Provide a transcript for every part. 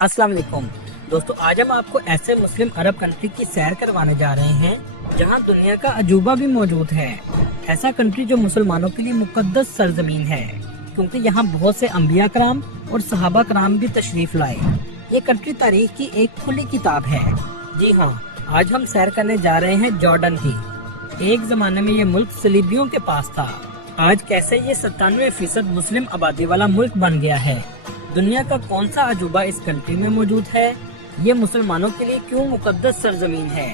अस्सलाम वालेकुम दोस्तों, आज हम आपको ऐसे मुस्लिम अरब कंट्री की सैर करवाने जा रहे हैं जहां दुनिया का अजूबा भी मौजूद है। ऐसा कंट्री जो मुसलमानों के लिए मुकद्दस सरजमीन है, क्योंकि यहाँ बहुत से अंबिया कराम और सहाबा कराम भी तशरीफ लाए। ये कंट्री तारीख की एक खुली किताब है। जी हाँ, आज हम सैर करने जा रहे हैं जॉर्डन की। एक जमाने में ये मुल्क सलीबियों के पास था। आज कैसे ये 97% मुस्लिम आबादी वाला मुल्क बन गया है। दुनिया का कौन सा अजूबा इस कंट्री में मौजूद है, ये मुसलमानों के लिए क्यों मुकद्दस सरजमीन है,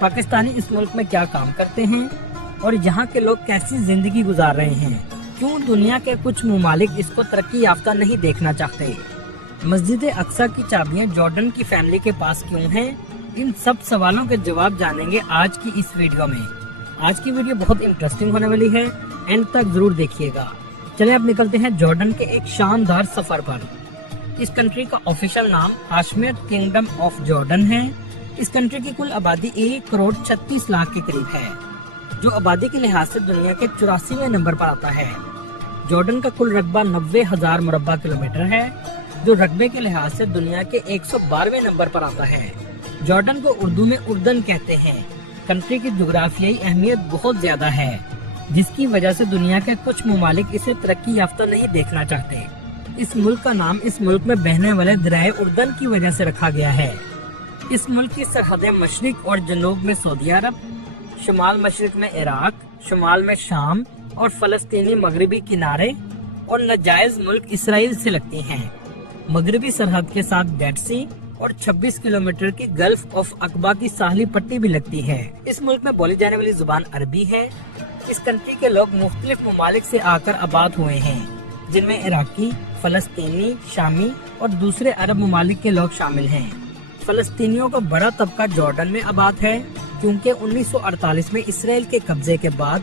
पाकिस्तानी इस मुल्क में क्या काम करते हैं और यहाँ के लोग कैसी जिंदगी गुजार रहे हैं, क्यों दुनिया के कुछ ममालिक इसको तरक्की याफ्ता नहीं देखना चाहते, मस्जिद अक्सा की चाबियाँ जॉर्डन की फैमिली के पास क्यों हैं, इन सब सवालों के जवाब जानेंगे आज की इस वीडियो में। आज की वीडियो बहुत इंटरेस्टिंग होने वाली है, एंड तक जरूर देखिएगा। चले अब निकलते हैं जॉर्डन के एक शानदार सफर पर। इस कंट्री का ऑफिशियल नाम हाशमियत किंगडम ऑफ जॉर्डन है। इस कंट्री की कुल आबादी 1,36,00,000 के करीब है, जो आबादी के लिहाज से दुनिया के 84वें नंबर पर आता है। जॉर्डन का कुल रकबा 90,000 मुरब्बा किलोमीटर है, जो रकबे के लिहाज से दुनिया के 112वें नंबर पर आता है। जॉर्डन को उर्दू में उर्दन कहते हैं। कंट्री की जुग्राफियाई अहमियत बहुत ज्यादा है, जिसकी वजह से दुनिया के कुछ ममालिक इसे तरक्की याफ्ता नहीं देखना चाहते। इस मुल्क का नाम इस मुल्क में बहने वाले दरिया उर्दन की वजह से रखा गया है। इस मुल्क की सरहदें मशरिक और जनूब में सऊदी अरब, शुमाल मशरिक में इराक, शुमाल में शाम और फलस्तीनी मगरबी किनारे और नाजायज मुल्क इसराइल से लगती हैं। मगरबी सरहद के साथ डेड सी और 26 किलोमीटर की गल्फ ऑफ अकबा की साहली पट्टी भी लगती है। इस मुल्क में बोली जाने वाली जुबान अरबी है। इस कंट्री के लोग मुख्तलिफ ममालिक से आकर आबाद हुए हैं, जिनमें इराकी, फलस्तीनी, शामी और दूसरे अरब ममालिक के लोग शामिल हैं। फलस्तीनियों का बड़ा तबका जॉर्डन में आबाद है, क्योंकि 1948 में इसराइल के कब्जे के बाद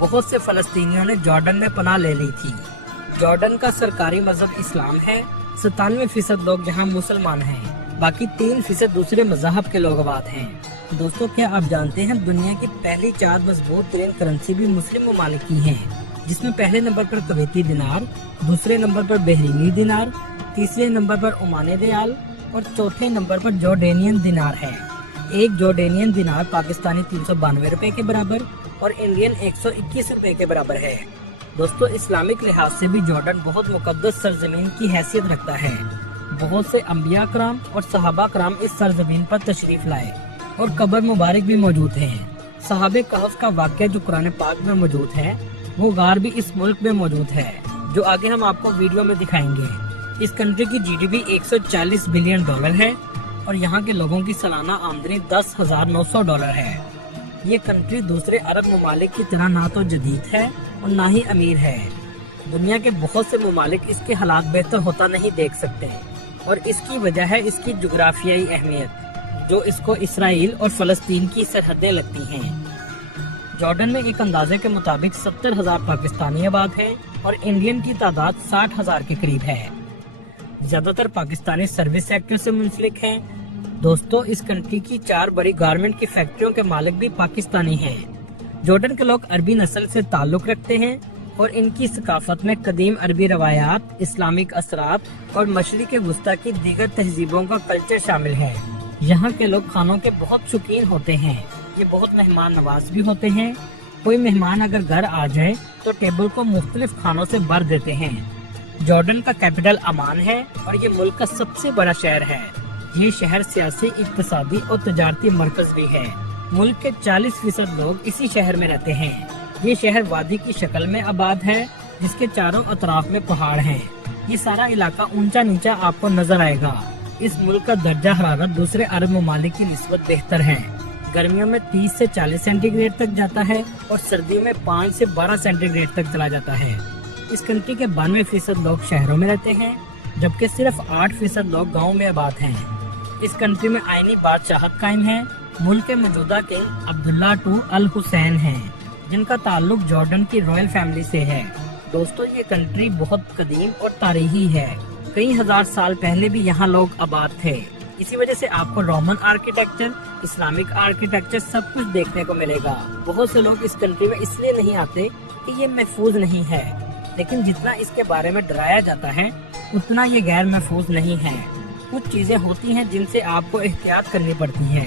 बहुत से फलस्तीनियों ने जॉर्डन में पनाह ले ली थी। जॉर्डन का सरकारी मजहब इस्लाम है। 97% लोग यहाँ मुसलमान हैं, बाकी 3% दूसरे मजहब के लोग आबाद हैं। दोस्तों, क्या आप जानते हैं दुनिया की पहली 4 मजबूत तरीन करेंसी भी मुस्लिम ममालिक की हैं, जिसमें पहले नंबर पर कुवैती दिनार, दूसरे नंबर पर बहरीनी दिनार, तीसरे नंबर पर ओमानी रियाल और चौथे नंबर पर जॉर्डेनियन दिनार है। एक जॉर्डेनियन दिनार पाकिस्तानी 392 रुपए के बराबर और इंडियन 121 रुपए के बराबर है। दोस्तों, इस्लामिक लिहाज से भी जॉर्डन बहुत मुकद्दस सरजमीन की हैसियत रखता है। बहुत से अंबिया कराम और सहाबा कराम इस सरजमीन पर तशरीफ लाए और कब्र मुबारक भी मौजूद है। सहाबे कहफ का वाक़या जो कुरान पाक में मौजूद है, वो गार भी इस मुल्क में मौजूद है, जो आगे हम आपको वीडियो में दिखाएंगे। इस कंट्री की जीडीपी 140 बिलियन डॉलर है और यहाँ के लोगों की सालाना आमदनी $10,900 है। ये कंट्री दूसरे अरब ममालिक की तरह ना तो जदीद है और ना ही अमीर है। दुनिया के बहुत से ममालिक इसके हालात बेहतर होता नहीं देख सकते, और इसकी वजह है इसकी जुग्राफियाई अहमियत, जो इसको इसराइल और फलस्तीन की सरहदें लगती हैं। जॉर्डन में एक अंदाजे के मुताबिक 70,000 पाकिस्तानी आबाद हैं और इंडियन की तादाद 60,000 के करीब है। ज्यादातर पाकिस्तानी सर्विस सेक्टर से मुंसलिक हैं। दोस्तों, इस कंट्री की 4 बड़ी गारमेंट की फैक्ट्रियों के मालिक भी पाकिस्तानी हैं। जॉर्डन के लोग अरबी नस्ल से ताल्लुक रखते हैं और इनकी सकाफत में कदीम अरबी रवायात, इस्लामिक असरात और मशरिक़ वुस्ता की दीगर तहजीबों का कल्चर शामिल है। यहाँ के लोग खानों के बहुत शौकीन होते हैं। ये बहुत मेहमान नवाज भी होते हैं। कोई मेहमान अगर घर आ जाए तो टेबल को मुख्तलिफ खानों से भर देते हैं। जॉर्डन का कैपिटल अमान है और ये मुल्क का सबसे बड़ा शहर है। ये शहर सियासी, इक्तिसादी और तजारती मरकज भी है। मुल्क के 40% लोग इसी शहर में रहते हैं। ये शहर वादी की शक्ल में आबाद है, जिसके चारों अतराफ में पहाड़ हैं। ये सारा इलाका ऊंचा नीचा आपको नजर आएगा। इस मुल्क का दर्जा हरारत दूसरे अरब ममालिक की निस्बत बेहतर है। गर्मियों में 30 से 40 सेंटीग्रेड तक जाता है और सर्दियों में 5 से 12 सेंटीग्रेड तक चला जाता है। इस कंट्री के 92% लोग शहरों में रहते हैं, जबकि सिर्फ 8% लोग गाँव में आबाद हैं। इस कंट्री में आईनी बादशाहत कायम है। मुल्क के मौजूदा किंग अब्दुल्ला II अल हुसैन हैं, जिनका ताल्लुक जॉर्डन की रॉयल फैमिली से है। दोस्तों, ये कंट्री बहुत कदीम और तारीखी है। कई हजार साल पहले भी यहाँ लोग आबाद थे। इसी वजह से आपको रोमन आर्किटेक्चर, इस्लामिक आर्किटेक्चर सब कुछ देखने को मिलेगा। बहुत से लोग इस कंट्री में इसलिए नहीं आते कि ये महफूज नहीं है, लेकिन जितना इसके बारे में डराया जाता है उतना ये गैर महफूज नहीं है। कुछ चीजें होती हैं जिनसे आपको एहतियात करनी पड़ती है।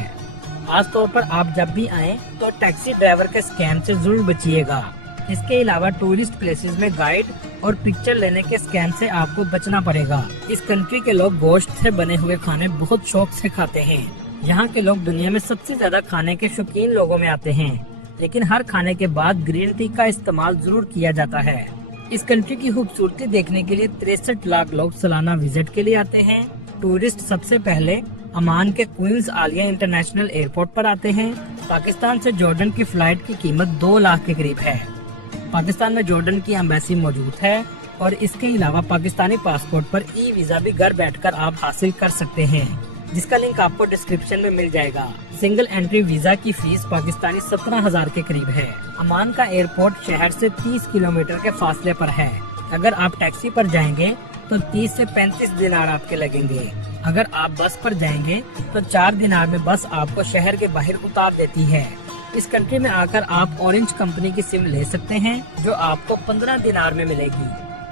खास तौर पर आप जब भी आएं तो टैक्सी ड्राइवर के स्कैम से जरूर बचिएगा। इसके अलावा टूरिस्ट प्लेसेस में गाइड और पिक्चर लेने के स्कैम से आपको बचना पड़ेगा। इस कंट्री के लोग गोश्त से बने हुए खाने बहुत शौक से खाते हैं। यहाँ के लोग दुनिया में सबसे ज्यादा खाने के शौकीन लोगों में आते हैं, लेकिन हर खाने के बाद ग्रीन टी का इस्तेमाल जरूर किया जाता है। इस कंट्री की खूबसूरती देखने के लिए 63 लाख लोग सालाना विजिट के लिए आते हैं। टूरिस्ट सबसे पहले अमान के क्वींस आलिया इंटरनेशनल एयरपोर्ट पर आते हैं। पाकिस्तान से जॉर्डन की फ्लाइट की कीमत 2 लाख के करीब है। पाकिस्तान में जॉर्डन की एम्बेसी मौजूद है और इसके अलावा पाकिस्तानी पासपोर्ट पर ई वीजा भी घर बैठकर आप हासिल कर सकते हैं, जिसका लिंक आपको डिस्क्रिप्शन में मिल जाएगा। सिंगल एंट्री वीजा की फीस पाकिस्तानी 17,000 के करीब है। अमान का एयरपोर्ट शहर से 30 किलोमीटर के फासले पर है। अगर आप टैक्सी पर जाएंगे तो 30 से 35 दिनार आपके लगेंगे। अगर आप बस पर जाएंगे तो 4 दिनार में बस आपको शहर के बाहर उतार देती है। इस कंट्री में आकर आप ऑरेंज कंपनी की सिम ले सकते हैं, जो आपको 15 दिनार में मिलेगी।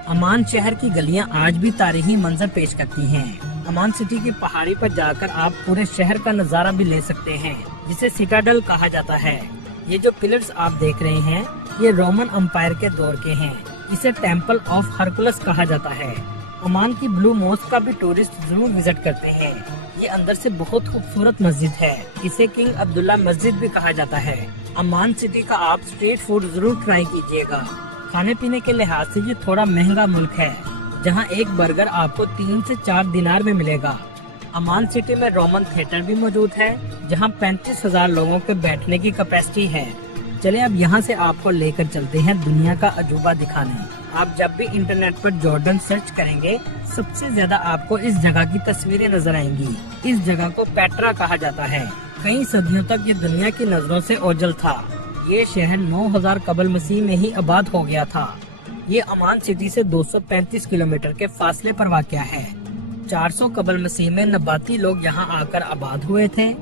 अमान शहर की गलियां आज भी तारीखी मंजर पेश करती हैं। अमान सिटी की पहाड़ी पर जाकर आप पूरे शहर का नजारा भी ले सकते हैं, जिसे सिटाडल कहा जाता है। ये जो पिलर्स आप देख रहे हैं, ये रोमन अंपायर के दौर के हैं। इसे टेम्पल ऑफ हरकुलस कहा जाता है। अमान की ब्लू मॉस्क का भी टूरिस्ट जरूर विजिट करते हैं। ये अंदर से बहुत खूबसूरत मस्जिद है। इसे किंग अब्दुल्ला मस्जिद भी कहा जाता है। अमान सिटी का आप स्ट्रीट फूड जरूर ट्राई कीजिएगा। खाने पीने के लिहाज से ये थोड़ा महंगा मुल्क है, जहाँ एक बर्गर आपको 3 से 4 दिनार में मिलेगा। अमान सिटी में रोमन थिएटर भी मौजूद है, जहाँ 35,000 लोगों के बैठने की कैपेसिटी है। चले अब यहाँ से आपको लेकर चलते हैं दुनिया का अजूबा दिखाने। आप जब भी इंटरनेट पर जॉर्डन सर्च करेंगे, सबसे ज्यादा आपको इस जगह की तस्वीरें नजर आएंगी। इस जगह को पेट्रा कहा जाता है। कई सदियों तक ये दुनिया की नजरों से ओझल था। ये शहर 9000 कबल मसीह में ही आबाद हो गया था। ये अमान सिटी से 235 किलोमीटर के फासले पर वाक़या है। 400 कबल मसीह में नबाती लोग यहाँ आकर आबाद हुए थे।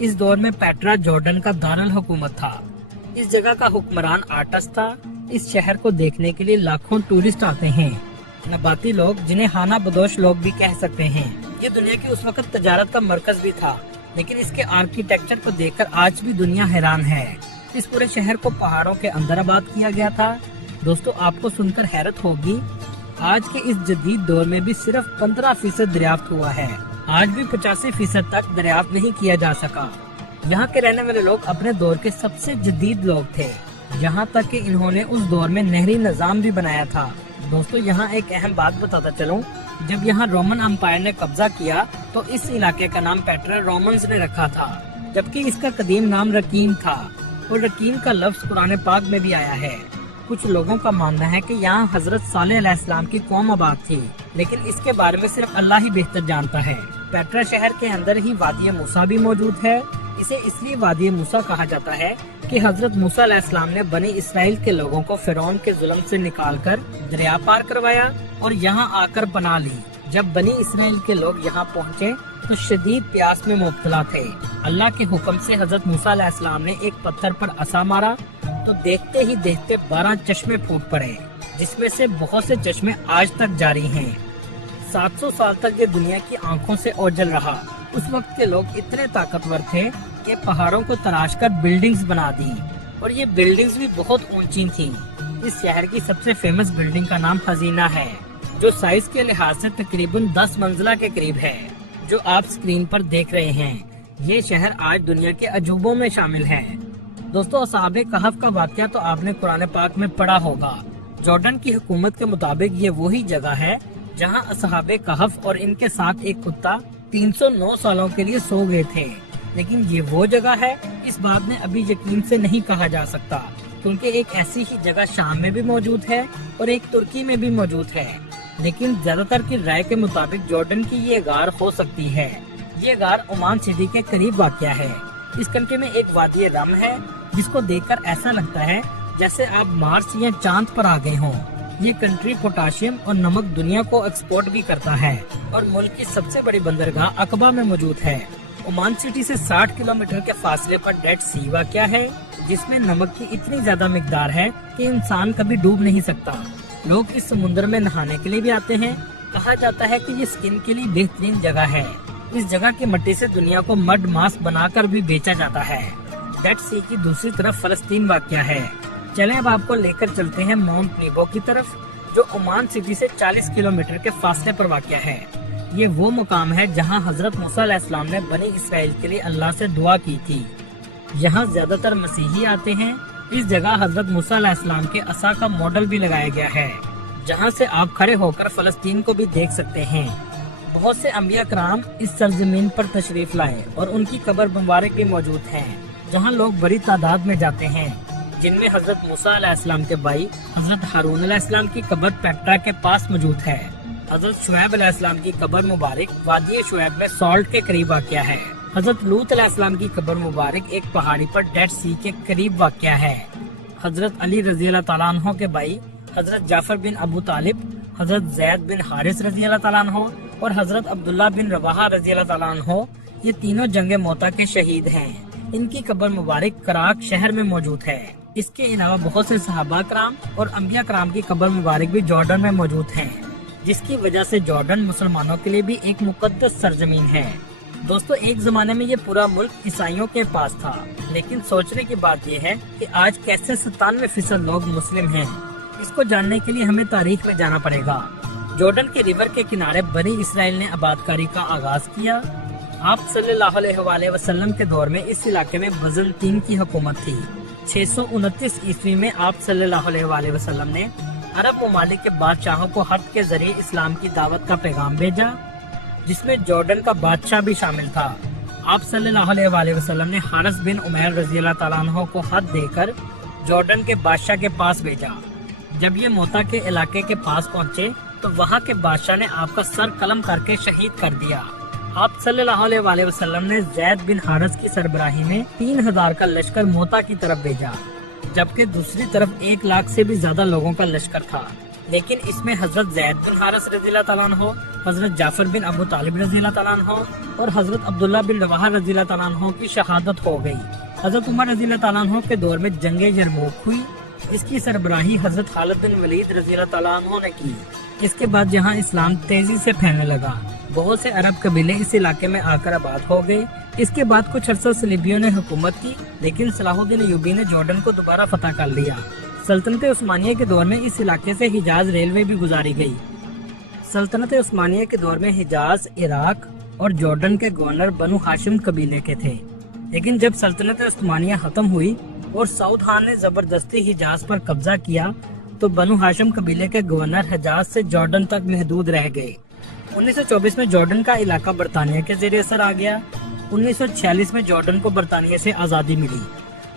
इस दौर में पेट्रा जॉर्डन का दारुल हुकूमत था। इस जगह का हुक्मरान आर्टस था। इस शहर को देखने के लिए लाखों टूरिस्ट आते हैं। नबाती लोग, जिन्हें हाना बदोश लोग भी कह सकते हैं, ये दुनिया की उस वक्त तजारत का मरकज भी था, लेकिन इसके आर्किटेक्चर को देखकर आज भी दुनिया हैरान है। इस पूरे शहर को पहाड़ों के अंदर आबाद किया गया था। दोस्तों, आपको सुनकर हैरत होगी, आज के इस जदीद दौर में भी सिर्फ 15% दरियाफ्त हुआ है। आज भी 85% तक दरियाफ्त नहीं किया जा सका। यहाँ के रहने वाले लोग अपने दौर के सबसे जदीद लोग थे, यहाँ तक कि इन्होंने उस दौर में नहरी निजाम भी बनाया था। दोस्तों, यहाँ एक अहम बात बताता चलूं, जब यहाँ रोमन अंपायर ने कब्जा किया तो इस इलाके का नाम पेट्रा रोमन्स ने रखा था, जबकि इसका कदीम नाम रकीम था और रकीम का लफ्ज कुरान पाक में भी आया है। कुछ लोगों का मानना है कि यहाँ हजरत सालेह अलैहिस्सलाम की कौम आबाद थी, लेकिन इसके बारे में सिर्फ अल्लाह ही बेहतर जानता है। पेट्रा शहर के अंदर ही वादी मूसा भी मौजूद है। इसे इसलिए वादी मूसा कहा जाता है कि हजरत मूसा अलैहिस्सलाम ने बनी इसराइल के लोगों को फिरौन के जुल्म से निकालकर दरिया पार करवाया और यहाँ आकर बना ली। जब बनी इसराइल के लोग यहाँ पहुँचे तो शदीद प्यास में मुब्तला थे। अल्लाह के हुक्म से हजरत मूसा अलैहिस्सलाम ने एक पत्थर पर असा मारा तो देखते ही देखते 12 चश्मे फूट पड़े, जिसमें से बहुत से चश्मे आज तक जारी हैं। 700 साल तक ये दुनिया की आंखों से ओझल रहा। उस वक्त के लोग इतने ताकतवर थे कि पहाड़ों को तराश कर बिल्डिंग्स बना दी, और ये बिल्डिंग्स भी बहुत ऊंची थीं। इस शहर की सबसे फेमस बिल्डिंग का नाम खजीना है, जो साइज के लिहाज से तकरीबन 10 मंजिला के करीब है, जो आप स्क्रीन पर देख रहे हैं। ये शहर आज दुनिया के अजूबों में शामिल है। दोस्तों, असहाबे कहफ का वाकया तो आपने कुरान पाक में पढ़ा होगा। जॉर्डन की हुकूमत के मुताबिक ये वही जगह है जहाँ असहाबे कहफ और इनके साथ एक कुत्ता 309 सालों के लिए सो गए थे। लेकिन ये वो जगह है, इस बात ने अभी यकीन से नहीं कहा जा सकता, क्योंकि एक ऐसी ही जगह शाम में भी मौजूद है और एक तुर्की में भी मौजूद है। लेकिन ज्यादातर की राय के मुताबिक जॉर्डन की ये गार हो सकती है। ये गार ओमान सिटी के करीब वाक़या है। इस कंट्री में एक वादी रम है, जिसको देखकर ऐसा लगता है जैसे आप मार्स या चांद पर आ गए हों। ये कंट्री पोटाशियम और नमक दुनिया को एक्सपोर्ट भी करता है और मुल्क की सबसे बड़ी बंदरगाह अकबा में मौजूद है। ओमान सिटी से 60 किलोमीटर के फासले पर डेड सी वाक़या है, जिसमें नमक की इतनी ज्यादा मिकदार है कि इंसान कभी डूब नहीं सकता। लोग इस समुद्र में नहाने के लिए भी आते हैं, कहा जाता है कि ये स्किन के लिए बेहतरीन जगह है। इस जगह की मिट्टी से दुनिया को मड मास्क बनाकर भी बेचा जाता है। डेड सी की दूसरी तरफ फलस्तीन वाक़या है। चलें अब आपको लेकर चलते हैं माउंट नीबो की तरफ, जो ओमान सिटी से 40 किलोमीटर के फासले पर वाक़या है। ये वो मुकाम है जहां हजरत मूसा अलैहिस्सलाम ने बनी इसराइल के लिए अल्लाह से दुआ की थी। यहाँ ज्यादातर मसीही आते हैं। इस जगह हजरत मूसा अलैहिस्सलाम के असा का मॉडल भी लगाया गया है, जहाँ से आप खड़े होकर फलस्तीन को भी देख सकते हैं। बहुत से अंबिया कराम इस सरजमीन पर तशरीफ लाए और उनकी कब्र मुबारक भी मौजूद है, जहाँ लोग बड़ी तादाद में जाते हैं, जिनमें हजरत मूसा अलैहिस्सलाम के भाई हजरत हारून अलैहिस्सलाम की कब्र पेट्रा के पास मौजूद है। हजरत शुएब अलैहिस्सलाम की कब्र मुबारक वादी शुएब में सॉल्ट के करीब वाक़या है। हजरत लूत अलैहिस्सलाम की कब्र मुबारक एक पहाड़ी पर डेड सी के करीब वाक़या है। हजरत अली रज़ी अल्लाह तआला अन्हु के भाई हजरत जाफर बिन अबू तालिब, हजरत जैद बिन हारिस रज़ी अल्लाह तआला अन्हु और हजरत अब्दुल्ला बिन रवाहा रज़ी अल्लाह तआला अन्हु, ये तीनों जंगे मोता के शहीद हैं। इनकी कब्र मुबारक कराक शहर में मौजूद है। इसके अलावा बहुत से सहाबा कराम और अंबिया कराम की कब्र मुबारक भी जॉर्डन में मौजूद हैं, जिसकी वजह से जॉर्डन मुसलमानों के लिए भी एक मुकद्दस सरजमीन है। दोस्तों, एक जमाने में ये पूरा मुल्क ईसाइयों के पास था, लेकिन सोचने की बात यह है कि आज कैसे 97% लोग मुस्लिम हैं। इसको जानने के लिए हमें तारीख में जाना पड़ेगा। जॉर्डन के रिवर के किनारे बनी इसराइल ने आबादकारी का आगाज किया। आप सल्लल्लाहु अलैहि वसल्लम के दौर में इस इलाके में बजंतीन की हुकूमत थी। 629 ईस्वी में आप सल्लल्लाहु अलैहि वसल्लम ने अरब ममालिक के बादशाहों को हर्फ के जरिए इस्लाम की दावत का पैगाम भेजा, जिसमें जॉर्डन का बादशाह भी शामिल था। आप सल्लल्लाहु अलैहि वसल्लम ने हारिस बिन उमैर रज़ी अल्लाह तआला अन्हु को खत देकर जॉर्डन के बादशाह के पास भेजा। जब ये मोता के इलाके के पास पहुँचे तो वहाँ के बादशाह ने आपका सर कलम करके शहीद कर दिया। आप सल्लल्लाहु अलैहि वसल्लम ने जैद बिन हारिस की सरबराही में 3000 का लश्कर मोता की तरफ भेजा, जबकि दूसरी तरफ 1 लाख से भी ज्यादा लोगों का लश्कर था। लेकिन इसमें हजरत जैद बिन हारिस रज़ी अल्लाह तआला अन्हु, हजरत जाफर बिन अबू तालिब रज़ी अल्लाह तआला अन्हु और हजरत अब्दुल्ला बिन रवाहा रज़ी अल्लाह तआला अन्हु की शहादत हो गई। हजरत उमर रज़ी अल्लाह तआला अन्हु के दौर में जंगे यरमूक हुई। इसकी सरबराही हजरत खालिद बिन वलीद रज़ी अल्लाह तआला अन्हु ने की। इसके बाद जहाँ इस्लाम तेजी से फैलने लगा, बहुत से अरब कबीले इस इलाके में आकर आबाद हो गए। इसके बाद कुछ अरसा सलीबियों ने हुकूमत की, लेकिन सलाहुद्दीन अय्यूबी ने जॉर्डन को दोबारा फतह कर लिया। सल्तनत उस्मानिया के दौर में इस इलाके से हिजाज रेलवे भी गुजारी गई। सल्तनत उस्मानिया के दौर में हिजाज, इराक और जॉर्डन के गवर्नर बनु हाशिम कबीले के थे। लेकिन जब सल्तनत उस्मानिया खत्म हुई और सऊद खान ने जबरदस्ती हिजाज पर कब्जा किया, तो बनु हाशिम कबीले के गवर्नर हिजाज से जॉर्डन तक महदूद रह गए। 1924 में जॉर्डन का इलाका बरतानिया के ज़ेरे असर आ गया। 1946 में जॉर्डन को बरतानिया से आज़ादी मिली।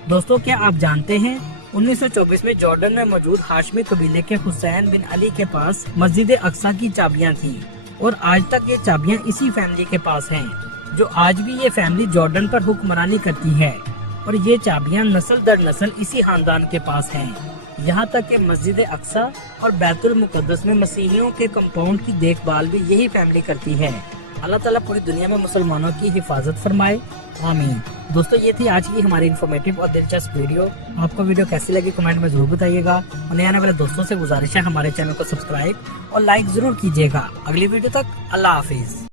दोस्तों, क्या आप जानते हैं 1924 में जॉर्डन में मौजूद हाशमी कबीले के हुसैन बिन अली के पास मस्जिद अक्सा की चाबियां थी और आज तक ये चाबियां इसी फैमिली के पास हैं, जो आज भी ये फैमिली जॉर्डन पर हुक्मरानी करती है और ये चाबियां नस्ल दर नस्ल इसी खानदान के पास हैं। यहाँ तक कि मस्जिद अक्सा और बैतुल मुकद्दस में मसीहियों के कंपाउंड की देखभाल भी यही फैमिली करती है। अल्लाह ताला पूरी दुनिया में मुसलमानों की हिफाजत फरमाए, आमीन। दोस्तों, ये थी आज की हमारी इन्फॉर्मेटिव और दिलचस्प वीडियो। आपको वीडियो कैसी लगी कमेंट में जरूर बताइएगा और नए आने वाले दोस्तों से गुजारिश है हमारे चैनल को सब्सक्राइब और लाइक जरूर कीजिएगा। अगली वीडियो तक अल्लाह हाफिज।